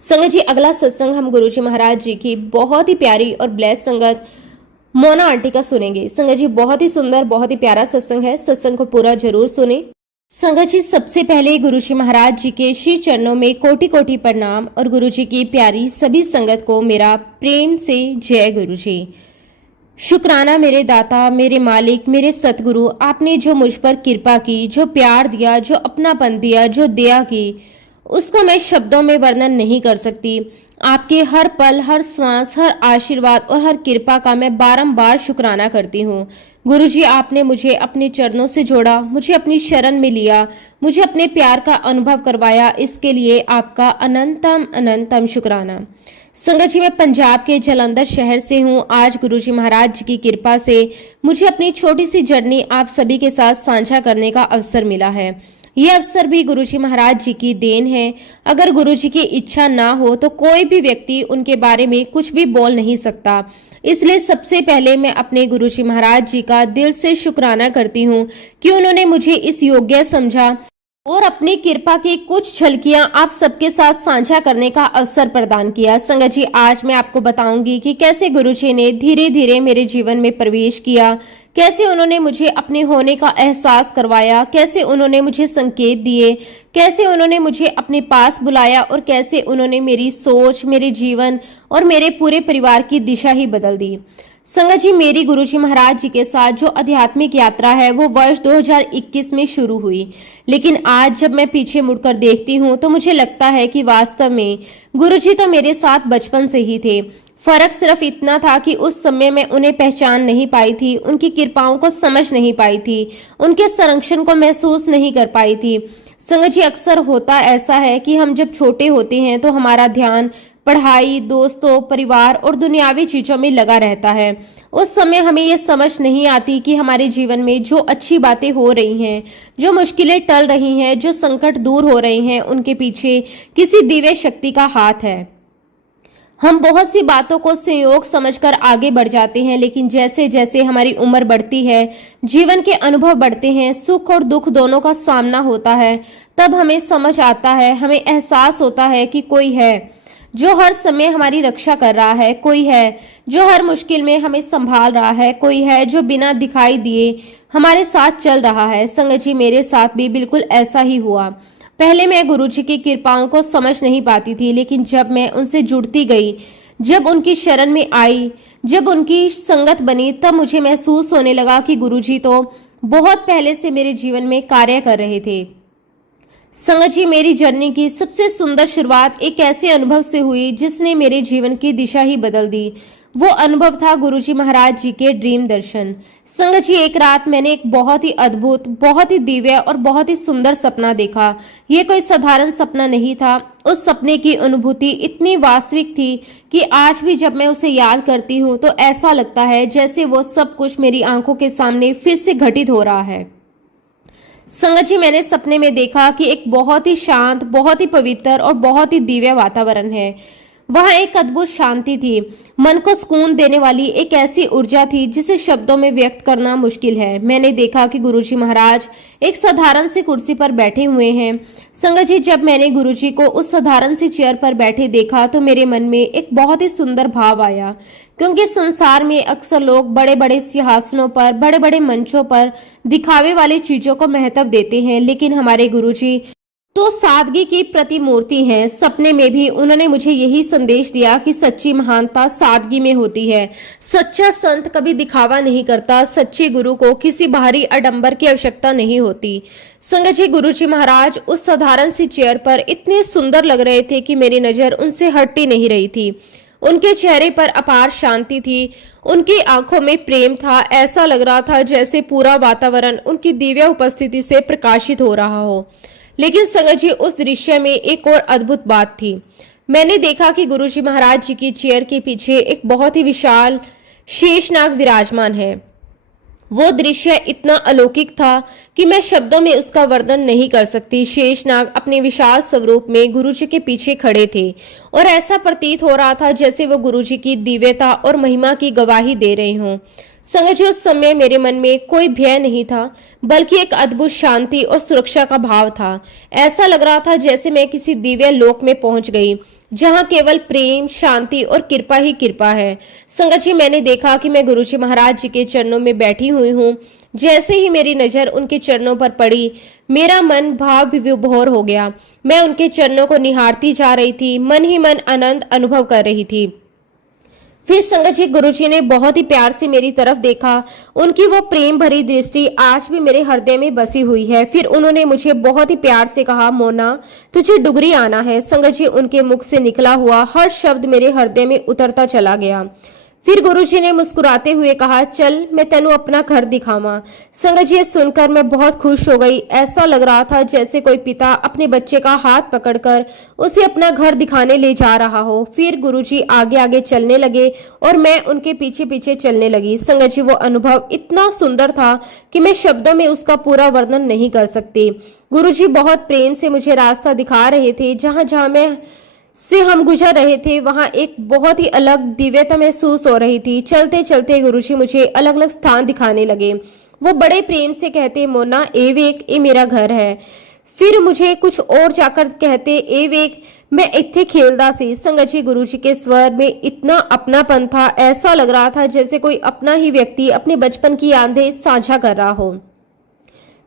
संगत जी, अगला सत्संग हम गुरुजी महाराज जी की बहुत ही प्यारी और ब्लेस संगत मोना आंटी का सुनेंगे। संगत जी बहुत ही सुंदर, बहुत ही प्यारा सत्संग है, सत्संग को पूरा जरूर सुने। संगत जी सबसे पहले गुरु जी महाराज जी के श्री चरणों में कोटि कोटि प्रणाम और गुरु जी की प्यारी सभी संगत को मेरा प्रेम से जय गुरु जी। शुक्राना मेरे दाता, मेरे मालिक, मेरे सतगुरु, आपने जो मुझ पर कृपा की, जो प्यार दिया, जो अपनापन दिया, जो दया की, उसका मैं शब्दों में वर्णन नहीं कर सकती। आपके हर पल, हर श्वास, हर आशीर्वाद और हर कृपा का मैं बारंबार शुक्राना करती हूँ। गुरु जी आपने मुझे अपने चरणों से जोड़ा, मुझे अपनी शरण में लिया, मुझे अपने प्यार का अनुभव करवाया, इसके लिए आपका अनंतम अनंतम शुक्राना। संगत जी मैं पंजाब के जलंधर शहर से हूँ। आज गुरु जी महाराज जी की कृपा से मुझे अपनी छोटी सी जर्नी आप सभी के साथ साझा करने का अवसर मिला है। ये अवसर भी गुरु जी महाराज जी की देन है। अगर गुरु जी की इच्छा ना हो तो कोई भी व्यक्ति उनके बारे में कुछ भी बोल नहीं सकता। इसलिए सबसे पहले मैं अपने गुरु जी महाराज जी का दिल से शुक्राना करती हूँ कि उन्होंने मुझे इस योग्य समझा और अपनी कृपा की कुछ झलकियां आप सबके साथ साझा करने का अवसर प्रदान किया। संगत जी आज मैं आपको बताऊंगी कि कैसे गुरुजी ने धीरे धीरे मेरे जीवन में प्रवेश किया, कैसे उन्होंने मुझे अपने होने का एहसास करवाया, कैसे उन्होंने मुझे संकेत दिए, कैसे उन्होंने मुझे अपने पास बुलाया और कैसे उन्होंने मेरी सोच, मेरे जीवन और मेरे पूरे परिवार की दिशा ही बदल दी। संगत जी मेरी गुरुजी महाराज जी के साथ जो आध्यात्मिक यात्रा है वो वर्ष 2021 में शुरू हुई, लेकिन आज जब मैं पीछे मुड़कर देखती हूँ तो मुझे लगता है कि वास्तव में गुरुजी तो मेरे साथ बचपन से ही थे। फर्क सिर्फ इतना था कि उस समय मैं उन्हें पहचान नहीं पाई थी, उनकी कृपाओं को समझ नहीं पाई थी, उनके संरक्षण को महसूस नहीं कर पाई थी। संगत जी अक्सर होता ऐसा है कि हम जब छोटे होते हैं तो हमारा ध्यान पढ़ाई, दोस्तों, परिवार और दुनियावी चीजों में लगा रहता है। उस समय हमें यह समझ नहीं आती कि हमारे जीवन में जो अच्छी बातें हो रही हैं, जो मुश्किलें टल रही हैं, जो संकट दूर हो रहे हैं, उनके पीछे किसी दिव्य शक्ति का हाथ है। हम बहुत सी बातों को संयोग समझकर आगे बढ़ जाते हैं, लेकिन जैसे जैसे हमारी उम्र बढ़ती है, जीवन के अनुभव बढ़ते हैं, सुख और दुख दोनों का सामना होता है, तब हमें समझ आता है, हमें एहसास होता है कि कोई है जो हर समय हमारी रक्षा कर रहा है, कोई है जो हर मुश्किल में हमें संभाल रहा है, कोई है जो बिना दिखाई दिए हमारे साथ चल रहा है। संगत जी मेरे साथ भी बिल्कुल ऐसा ही हुआ। पहले मैं गुरुजी की कृपाओं को समझ नहीं पाती थी, लेकिन जब मैं उनसे जुड़ती गई, जब उनकी शरण में आई, जब उनकी संगत बनी, तब मुझे महसूस होने लगा कि गुरुजी तो बहुत पहले से मेरे जीवन में कार्य कर रहे थे। संगत जी मेरी जर्नी की सबसे सुंदर शुरुआत एक ऐसे अनुभव से हुई जिसने मेरे जीवन की दिशा ही बदल दी। वो अनुभव था गुरुजी महाराज जी के ड्रीम दर्शन। संगत जी एक रात मैंने एक बहुत ही अद्भुत, बहुत ही दिव्य और बहुत ही सुंदर सपना देखा। ये कोई साधारण सपना नहीं था। उस सपने की अनुभूति इतनी वास्तविक थी कि आज भी जब मैं उसे याद करती हूँ तो ऐसा लगता है जैसे वो सब कुछ मेरी आंखों के सामने फिर से घटित हो रहा है। संगत जी मैंने सपने में देखा कि एक बहुत ही शांत, बहुत ही पवित्र और बहुत ही दिव्य वातावरण है। वहां एक अद्भुत शांति थी, मन को सुकून देने वाली एक ऐसी ऊर्जा थी जिसे शब्दों में व्यक्त करना मुश्किल है। मैंने देखा कि गुरुजी महाराज एक साधारण सी कुर्सी पर बैठे हुए हैं। संगत जी जब मैंने गुरुजी को उस साधारण सी चेयर पर बैठे देखा तो मेरे मन में एक बहुत ही सुंदर भाव आया, क्योंकि संसार में अक्सर लोग बड़े बड़े सिंहासनों पर, बड़े बड़े मंचों पर दिखावे वाली चीजों को महत्व देते हैं, लेकिन हमारे गुरुजी तो सादगी की प्रतिमूर्ति हैं। सपने में भी उन्होंने मुझे यही संदेश दिया कि सच्ची महानता सादगी में होती है। सच्चा संत कभी दिखावा नहीं करता। सच्चे गुरु को किसी बाहरी आडंबर की आवश्यकता नहीं होती। संगत जी गुरुजी महाराज उस साधारण सी चेयर पर इतने सुंदर लग रहे थे कि मेरी नजर उनसे हट ही नहीं रही थी। उनके चेहरे पर अपार शांति थी, उनकी आंखों में प्रेम था। ऐसा लग रहा था जैसे पूरा वातावरण उनकी दिव्य उपस्थिति से प्रकाशित हो रहा हो। लेकिन संगत जी उस दृश्य में एक और अद्भुत बात थी। मैंने देखा कि गुरुजी महाराज जी की चेयर के पीछे एक बहुत ही विशाल शेषनाग विराजमान है। वो दृश्य इतना अलौकिक था कि मैं शब्दों में उसका वर्णन नहीं कर सकती। शेषनाग अपने विशाल स्वरूप में गुरुजी के पीछे खड़े थे और ऐसा प्रतीत हो रहा था जैसे वो गुरुजी की दिव्यता और महिमा की गवाही दे रहे हों। संगत जी उस समय मेरे मन में कोई भय नहीं था, बल्कि एक अद्भुत शांति और सुरक्षा का भाव था। ऐसा लग रहा था जैसे मैं किसी दिव्य लोक में पहुंच गई। जहाँ केवल प्रेम, शांति और कृपा ही कृपा है। संगत जी, मैंने देखा कि मैं गुरुजी महाराज जी के चरणों में बैठी हुई हूँ। जैसे ही मेरी नजर उनके चरणों पर पड़ी, मेरा मन भाव विभोर हो गया। मैं उनके चरणों को निहारती जा रही थी, मन ही मन आनंद अनुभव कर रही थी। फिर संगत जी, गुरुजी ने बहुत ही प्यार से मेरी तरफ देखा। उनकी वो प्रेम भरी दृष्टि आज भी मेरे हृदय में बसी हुई है। फिर उन्होंने मुझे बहुत ही प्यार से कहा, मोना तुझे डुगरी आना है। संगत जी, उनके मुख से निकला हुआ हर शब्द मेरे हृदय में उतरता चला गया। फिर गुरुजी ने मुस्कुराते हुए कहा, चल मैं तेनू अपना घर दिखावा। संगत जी, ये सुनकर मैं बहुत खुश हो गई। ऐसा लग रहा था जैसे कोई पिता अपने बच्चे का हाथ पकड़कर उसे अपना घर दिखाने ले जा रहा हो। फिर गुरुजी आगे आगे चलने लगे और मैं उनके पीछे पीछे चलने लगी। संगत जी, वो अनुभव इतना सुंदर था कि मैं शब्दों में उसका पूरा वर्णन नहीं कर सकती। गुरुजी बहुत प्रेम से मुझे रास्ता दिखा रहे थे। जहां जहां मैं से हम गुजर रहे थे वहां एक बहुत ही अलग दिव्यता महसूस हो रही थी। चलते चलते गुरुजी मुझे अलग अलग स्थान दिखाने लगे। वो बड़े प्रेम से कहते, मोना ए वेख, ये मेरा घर है। फिर मुझे कुछ और जाकर कहते, ए वेख मैं इत्थे खेलदा सी। संगत जी, गुरुजी के स्वर में इतना अपनापन था, ऐसा लग रहा था जैसे कोई अपना ही व्यक्ति अपने बचपन की यादें साझा कर रहा हो।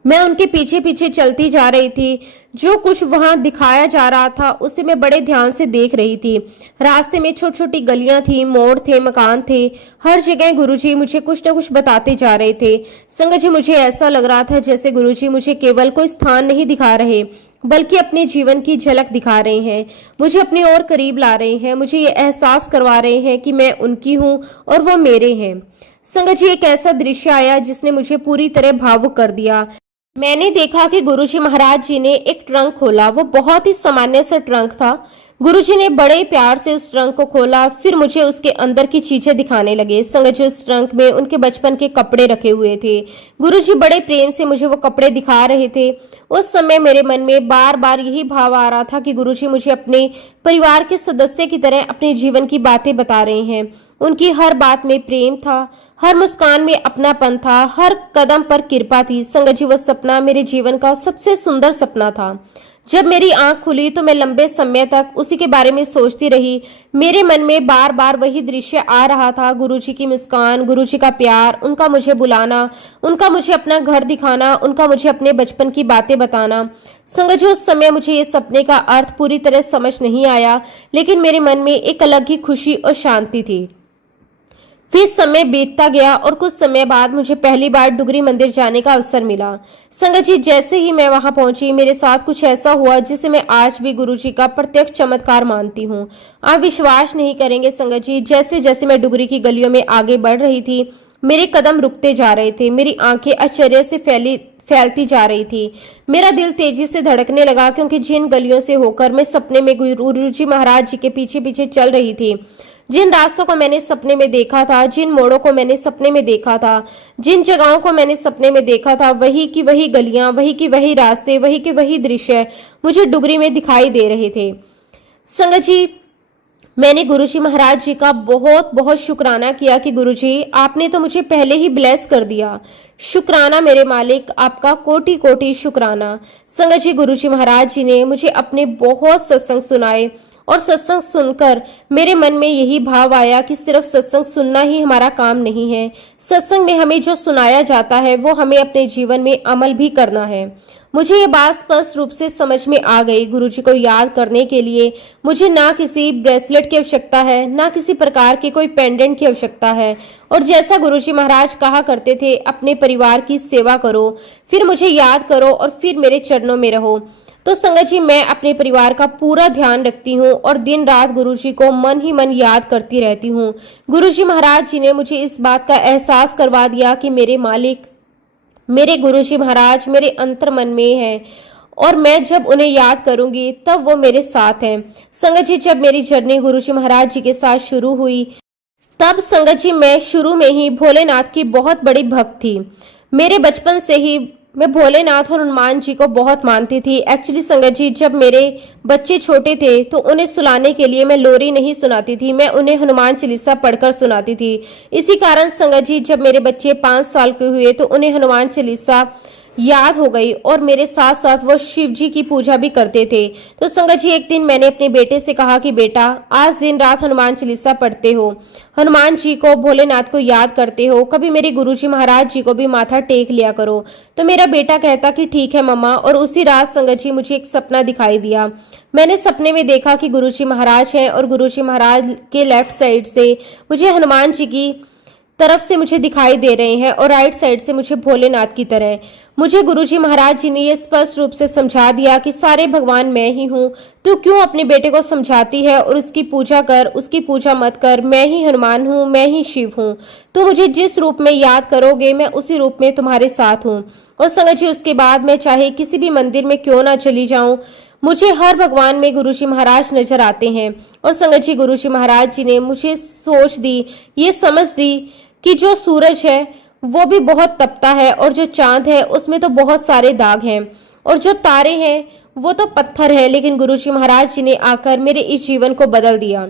मैं उनके पीछे पीछे चलती जा रही थी। जो कुछ वहां दिखाया जा रहा था उसे मैं बड़े ध्यान से देख रही थी। रास्ते में छोटी छोटी गलियां थी, मोड़ थे, मकान थे। हर जगह गुरुजी मुझे कुछ न कुछ बताते जा रहे थे। संगत जी, मुझे ऐसा लग रहा था जैसे गुरुजी मुझे केवल कोई स्थान नहीं दिखा रहे, बल्कि अपने जीवन की झलक दिखा रहे हैं। मुझे अपनी ओर करीब ला रहे हैं। मुझे ये एहसास करवा रहे हैं कि मैं उनकी हूँ और वो मेरे हैं। संगत जी, एक ऐसा दृश्य आया जिसने मुझे पूरी तरह भावुक कर दिया। मैंने देखा कि गुरुजी महाराज जी ने एक ट्रंक खोला। वो बहुत ही सामान्य सा ट्रंक था। गुरुजी ने बड़े प्यार से उस ट्रंक को खोला। फिर मुझे उसके अंदर की चीजें दिखाने लगे। संगत जी, उस ट्रंक में उनके बचपन के कपड़े रखे हुए थे। गुरुजी बड़े प्रेम से मुझे वो कपड़े दिखा रहे थे। उस समय मेरे मन में बार बार यही भाव आ रहा था कि गुरुजी मुझे अपने परिवार के सदस्य की तरह अपने जीवन की बातें बता रहे हैं। उनकी हर बात में प्रेम था, हर मुस्कान में अपनापन था, हर कदम पर कृपा थी। संगत जी, वो सपना मेरे जीवन का सबसे सुंदर सपना था। जब मेरी आंख खुली तो मैं लंबे समय तक उसी के बारे में सोचती रही। मेरे मन में बार बार वही दृश्य आ रहा था। गुरुजी की मुस्कान, गुरुजी का प्यार, उनका मुझे बुलाना, उनका मुझे अपना घर दिखाना, उनका मुझे अपने बचपन की बातें बताना। संगत जी, उस समय मुझे ये सपने का अर्थ पूरी तरह समझ नहीं आया, लेकिन मेरे मन में एक अलग ही खुशी और शांति थी। फिर समय बीतता गया और कुछ समय बाद मुझे पहली बार डुगरी मंदिर जाने का अवसर मिला। संगत जी, जैसे ही मैं वहां पहुंची, मेरे साथ कुछ ऐसा हुआ जिसे मैं आज भी गुरुजी का प्रत्यक्ष चमत्कार मानती हूँ। आप विश्वास नहीं करेंगे संगत जी, जैसे जैसे मैं डुगरी की गलियों में आगे बढ़ रही थी, मेरे कदम रुकते जा रहे थे। मेरी आंखें आश्चर्य से फैलती जा रही थी। मेरा दिल तेजी से धड़कने लगा, क्योंकि जिन गलियों से होकर मैं सपने में गुरुजी महाराज जी के पीछे पीछे चल रही थी, जिन रास्तों को मैंने सपने में देखा था, जिन मोड़ों को मैंने सपने में देखा था, जिन जगहों को मैंने सपने में देखा था, वही की वही गलियां, वही की वही रास्ते, वही के वही दृश्य मुझे डुगरी में दिखाई दे रहे थे। संगत जी, मैंने गुरुजी महाराज जी का बहुत बहुत शुक्राना किया कि गुरुजी, आपने तो मुझे पहले ही ब्लेस कर दिया। शुक्राना मेरे मालिक, आपका कोटि कोटि शुक्राना। संगत जी, गुरुजी महाराज जी ने मुझे अपने बहुत सत्संग सुनाए और सत्संग सुनकर मेरे मन में यही भाव आया कि सिर्फ सत्संग सुनना ही हमारा काम नहीं है। सत्संग में हमें जो सुनाया जाता है वो हमें अपने जीवन में अमल भी करना है। मुझे ये बात स्पष्ट रूप से समझ में आ गई। गुरुजी को याद करने के लिए मुझे ना किसी ब्रेसलेट की आवश्यकता है, ना किसी प्रकार के कोई पेंडेंट की आवश्यकता है। और जैसा गुरुजी महाराज कहा करते थे, अपने परिवार की सेवा करो, फिर मुझे याद करो और फिर मेरे चरणों में रहो। तो संगत जी, मैं अपने परिवार का पूरा ध्यान रखती हूँ और दिन रात गुरुजी को मन ही मन याद करती रहती हूँ। गुरुजी महाराज जी ने मुझे इस बात का एहसास करवा दिया कि मेरे मालिक, मेरे गुरुजी महाराज मेरे अंतर मन में हैं और मैं जब उन्हें याद करूंगी तब वो मेरे साथ हैं। संगत जी, जब मेरी जर्नी गुरुजी महाराज जी के साथ शुरू हुई, तब संगत जी मैं शुरू में ही भोलेनाथ की बहुत बड़ी भक्त थी। मेरे बचपन से ही मैं भोलेनाथ और हनुमान जी को बहुत मानती थी। एक्चुअली संगत जी, जब मेरे बच्चे छोटे थे तो उन्हें सुलाने के लिए मैं लोरी नहीं सुनाती थी, मैं उन्हें हनुमान चालीसा पढ़कर सुनाती थी। इसी कारण संगत जी, जब मेरे बच्चे 5 साल के हुए तो उन्हें हनुमान चालीसा याद हो गई और मेरे साथ साथ वो शिव जी की पूजा भी करते थे। तो संगत जी, एक दिन मैंने अपने बेटे से कहा कि बेटा, आज दिन रात हनुमान चालीसा पढ़ते हो, हनुमान जी को, भोलेनाथ को याद करते हो, कभी मेरे गुरुजी महाराज जी को भी माथा टेक लिया करो। तो मेरा बेटा कहता कि ठीक है मम्मा। और उसी रात संगत जी मुझे एक सपना दिखाई दिया। मैंने सपने में देखा कि गुरुजी महाराज हैं और गुरुजी महाराज के लेफ्ट साइड से मुझे हनुमान जी की तरफ से मुझे दिखाई दे रहे हैं और राइट साइड से मुझे भोलेनाथ की तरह। मुझे गुरुजी महाराज जी ने ये स्पष्ट रूप से समझा दिया कि सारे भगवान मैं ही हूँ, तू क्यों अपने बेटे को समझाती है और उसकी पूजा कर, उसकी पूजा मत कर, मैं ही हनुमान हूँ, मैं ही शिव हूँ। तो मुझे जिस रूप में याद करोगे मैं उसी रूप में तुम्हारे साथ हूँ। और संगत जी, उसके बाद मैं चाहे किसी भी मंदिर में क्यों ना चली जाऊं, मुझे हर भगवान में गुरुजी महाराज नजर आते हैं। और संगत जी, गुरुजी महाराज जी ने मुझे सोच दी, ये समझ दी कि जो सूरज है वो भी बहुत तपता है और जो चांद है उसमें तो बहुत सारे दाग हैं और जो तारे हैं वो तो पत्थर है, लेकिन गुरुजी महाराज जी ने आकर मेरे इस जीवन को बदल दिया।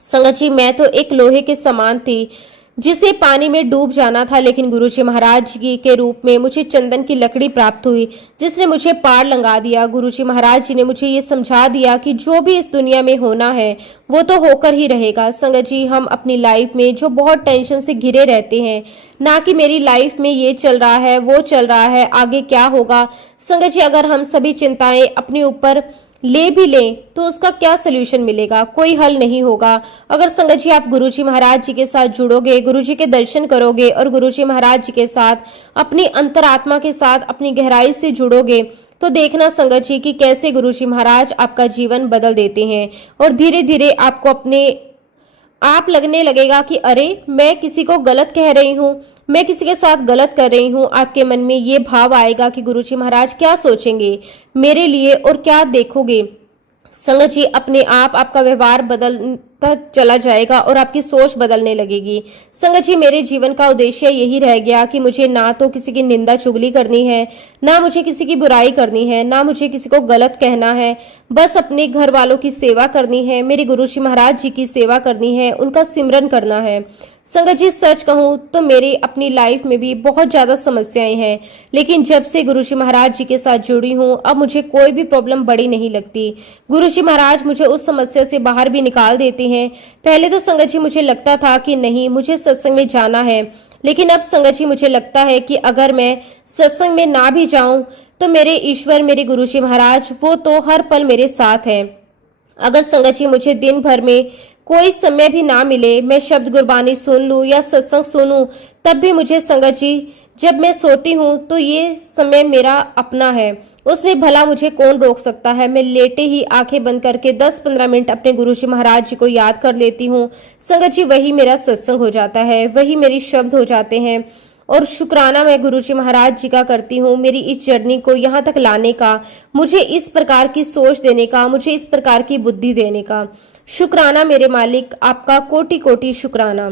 संगत जी, मैं तो एक लोहे के समान थी जिसे पानी में डूब जाना था, लेकिन गुरुजी महाराज जी के रूप में मुझे चंदन की लकड़ी प्राप्त हुई जिसने मुझे पार लंगा दिया। गुरुजी महाराज जी ने मुझे ये समझा दिया कि जो भी इस दुनिया में होना है वो तो होकर ही रहेगा। संगत जी, हम अपनी लाइफ में जो बहुत टेंशन से घिरे रहते हैं, ना कि मेरी लाइफ में ये चल रहा है, वो चल रहा है, आगे क्या होगा। संगत जी, अगर हम सभी चिंताएं अपने ऊपर ले भी लें तो उसका क्या सोल्यूशन मिलेगा, कोई हल नहीं होगा। अगर संगत जी आप गुरुजी महाराज जी के साथ जुड़ोगे, गुरुजी के दर्शन करोगे और गुरुजी महाराज जी के साथ अपनी अंतरात्मा के साथ अपनी गहराई से जुड़ोगे, तो देखना संगत जी कि कैसे गुरुजी महाराज आपका जीवन बदल देते हैं और धीरे धीरे आपको अपने आप लगने लगेगा कि अरे, मैं किसी को गलत कह रही हूँ, मैं किसी के साथ गलत कर रही हूँ। आपके मन में ये भाव आएगा कि गुरुजी महाराज क्या सोचेंगे मेरे लिए और क्या देखोगे। संगत जी, अपने आप आपका व्यवहार बदलता चला जाएगा और आपकी सोच बदलने लगेगी। संगत जी, मेरे जीवन का उद्देश्य यही रह गया कि मुझे ना तो किसी की निंदा चुगली करनी है, ना मुझे किसी की बुराई करनी है, ना मुझे किसी को गलत कहना है। बस अपने घर वालों की सेवा करनी है, मेरे गुरुजी महाराज जी की सेवा करनी है, उनका सिमरन करना है। संगत जी, सच कहूँ तो मेरी अपनी लाइफ में भी बहुत ज्यादा समस्याएं हैं, लेकिन जब से गुरुजी महाराज जी के साथ जुड़ी हूँ अब मुझे कोई भी प्रॉब्लम बड़ी नहीं लगती। गुरुजी महाराज मुझे उस समस्या से बाहर भी निकाल देते हैं। पहले तो संगत जी मुझे लगता था कि नहीं, मुझे सत्संग में जाना है, लेकिन अब संगत जी मुझे लगता है कि अगर मैं सत्संग में ना भी जाऊं तो मेरे ईश्वर, मेरे गुरुजी महाराज, वो तो हर पल मेरे साथ हैं। अगर संगत जी मुझे दिन भर में कोई समय भी ना मिले, मैं शब्द गुरबानी सुन लूं या सत्संग सुनूं, तब भी मुझे संगत जी, जब मैं सोती हूं तो ये समय मेरा अपना है, उसमें भला मुझे कौन रोक सकता है। मैं लेटे ही आंखें बंद करके 10-15 मिनट अपने गुरुजी महाराज जी को याद कर लेती हूँ। संगत जी, वही मेरा सत्संग हो जाता है, वही मेरी शब्द हो जाते हैं और शुक्राना मैं गुरुजी महाराज जी का करती हूँ, मेरी इस जर्नी को यहाँ तक लाने का, मुझे इस प्रकार की सोच देने का, मुझे इस प्रकार की बुद्धि देने का। शुक्राना मेरे मालिक, आपका कोटि कोटि शुक्राना।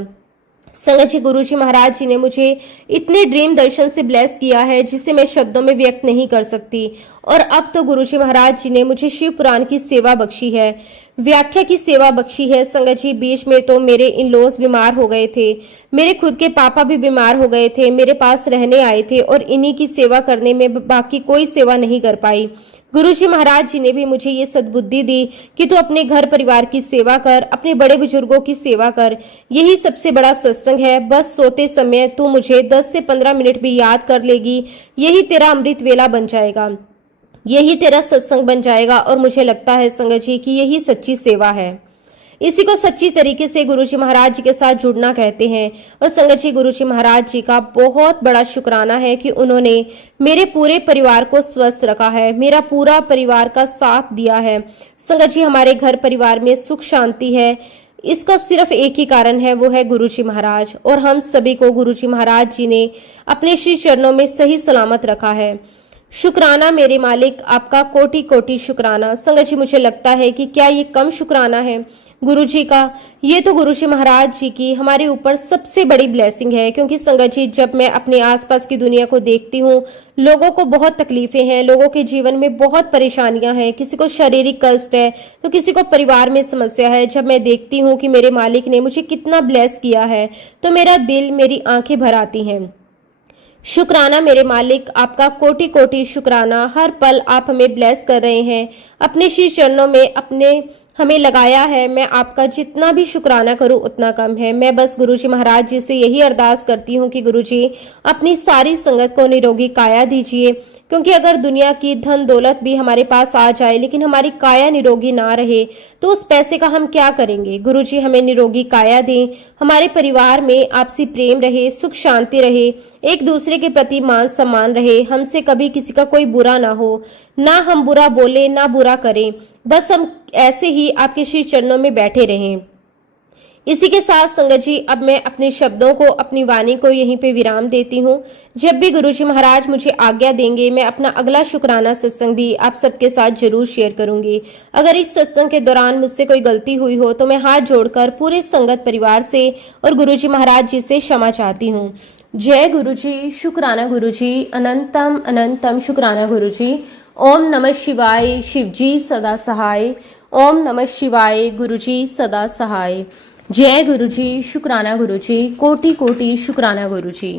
संगत जी, गुरुजी महाराज जी ने मुझे इतने ड्रीम दर्शन से ब्लेस किया है जिसे मैं शब्दों में व्यक्त नहीं कर सकती। और अब तो गुरुजी महाराज जी ने मुझे शिव पुराण की सेवा बख्शी है, व्याख्या की सेवा बख्शी है। संगत जी, बीच में तो मेरे इन लॉज बीमार हो गए थे, मेरे खुद के पापा भी बीमार हो गए थे, मेरे पास रहने आए थे और इन्हीं की सेवा करने में बाकी कोई सेवा नहीं कर पाई। गुरुजी महाराज जी ने भी मुझे ये सद्बुद्धि दी कि तू अपने घर परिवार की सेवा कर, अपने बड़े बुजुर्गों की सेवा कर, यही सबसे बड़ा सत्संग है। बस सोते समय तू मुझे 10 से 15 मिनट भी याद कर लेगी, यही तेरा अमृत वेला बन जाएगा, यही तेरा सत्संग बन जाएगा। और मुझे लगता है संगत जी कि यही सच्ची सेवा है, इसी को सच्ची तरीके से गुरुजी महाराज जी के साथ जुड़ना कहते हैं। और संगत जी, गुरुजी महाराज जी का बहुत बड़ा शुक्राना है कि उन्होंने मेरे पूरे परिवार को स्वस्थ रखा है, मेरा पूरा परिवार का साथ दिया है। संगत जी, हमारे घर परिवार में सुख शांति है, इसका सिर्फ एक ही कारण है, वो है गुरुजी महाराज। और हम सभी को गुरुजी महाराज जी ने अपने श्री चरणों में सही सलामत रखा है। शुक्राना मेरे मालिक, आपका कोटि कोटि शुक्राना। संगत जी, मुझे लगता है कि क्या ये कम शुक्राना है गुरुजी का? ये तो गुरुजी महाराज जी की हमारे ऊपर सबसे बड़ी ब्लेसिंग है। क्योंकि संगत जी, जब मैं अपने आसपास की दुनिया को देखती हूँ, लोगों को बहुत तकलीफें हैं, लोगों के जीवन में बहुत परेशानियां हैं, किसी को शारीरिक कष्ट है तो किसी को परिवार में समस्या है। जब मैं देखती हूँ कि मेरे मालिक ने मुझे कितना ब्लेस किया है तो मेरा दिल, मेरी आंखें भर आती हैं। शुक्राना मेरे मालिक, आपका कोटि कोटि शुक्राना। हर पल आप हमें ब्लेस कर रहे हैं, अपने श्री चरणों में अपने हमें लगाया है। मैं आपका जितना भी शुक्राना करूं उतना कम है। मैं बस गुरुजी महाराज जी से यही अरदास करती हूं कि गुरुजी अपनी सारी संगत को निरोगी काया दीजिए, क्योंकि अगर दुनिया की धन दौलत भी हमारे पास आ जाए लेकिन हमारी काया निरोगी ना रहे तो उस पैसे का हम क्या करेंगे। गुरुजी हमें निरोगी काया दें, हमारे परिवार में आपसी प्रेम रहे, सुख शांति रहे, एक दूसरे के प्रति मान सम्मान रहे, हमसे कभी किसी का कोई बुरा ना हो, ना हम बुरा बोले ना बुरा करें, बस हम ऐसे ही आपके श्री चरणों में बैठे रहें। इसी के साथ संगत जी अब मैं अपने शब्दों को, अपनी वाणी को यहीं पे विराम देती हूँ। जब भी गुरुजी महाराज मुझे आज्ञा देंगे मैं अपना अगला शुक्राना सत्संग भी आप सबके साथ जरूर शेयर करूंगी। अगर इस सत्संग के दौरान मुझसे कोई गलती हुई हो तो मैं हाथ जोड़कर पूरे संगत परिवार से और गुरुजी महाराज जी से क्षमा चाहती हूँ। जय गुरुजी, शुक्राना गुरुजी, अनंतम अनंतम शुक्राना गुरुजी। ओम नमः शिवाय, शिवजी सदा सहाय। ओम नमः शिवाय, गुरुजी सदा सहाय। जय गुरुजी, शुक्राना गुरुजी, कोटि कोटि शुक्राना गुरुजी।